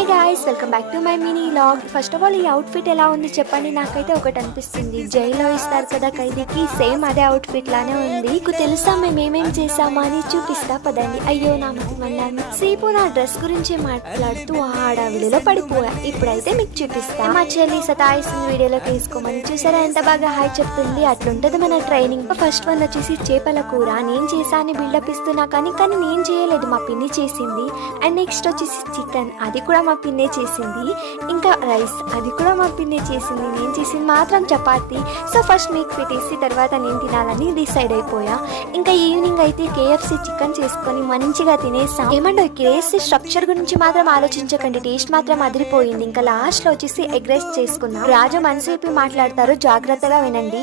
Hey guys, welcome back to my mini vlog. First of all ఈ outfit ఎలా ఉంది చెప్పండి. నాకైతే ఒకటి అనిపిస్తుంది, జైల్లో ఇస్తారు కదా ఖైదీకి, సేమ్ అదే అవుట్ఫిట్ లానే ఉంది. మీకు తెలుసా మేము ఏమేం చేసామా అని చూపిస్తా పదండి. అయ్యో నా మన్నాను సేపు నా డ్రెస్ గురించి మాట్లాడుతూ ఆడావిడిలో పడిపోయా. ఇప్పుడైతే మీకు చూపిస్తా. మా చెల్లి సతాయిస్తుంది వీడియోలో తీసుకోమని. చూసారా ఎంత బాగా హాయ్ చెప్తుంది. అట్లుంటది మన ట్రైనింగ్. ఫస్ట్ వన్ వచ్చేసి చేపల కూర. నేను చేసా అని బిల్డప్ ఇస్తున్నా కానీ నేను చేయలేదు, మా పిన్ని చేసింది. అండ్ నెక్స్ట్ వచ్చేసి చికెన్, అది కూడా మా పిన్నే చేసింది. ఇంకా రైస్, అది కూడా మా పిన్నే చేసింది. నేను చేసింది మాత్రం చపాతి. సో ఫస్ట్ మీకు పెట్టేసి తర్వాత నేను తినాలని డిసైడ్ అయిపోయా. ఇంకా ఈవినింగ్ అయితే KFC చికెన్ చేసుకొని మంచిగా తినేసాం. ఏమండో KFC స్ట్రక్చర్ గురించి మాత్రం ఆలోచించకండి, టేస్ట్ మాత్రం అదిరిపోయింది. ఇంకా లాస్ట్ లో వచ్చేసి ఎగ్ రైస్ చేసుకున్నాం. రాజు మనసు విప్పి మాట్లాడతారు, జాగ్రత్తగా వినండి.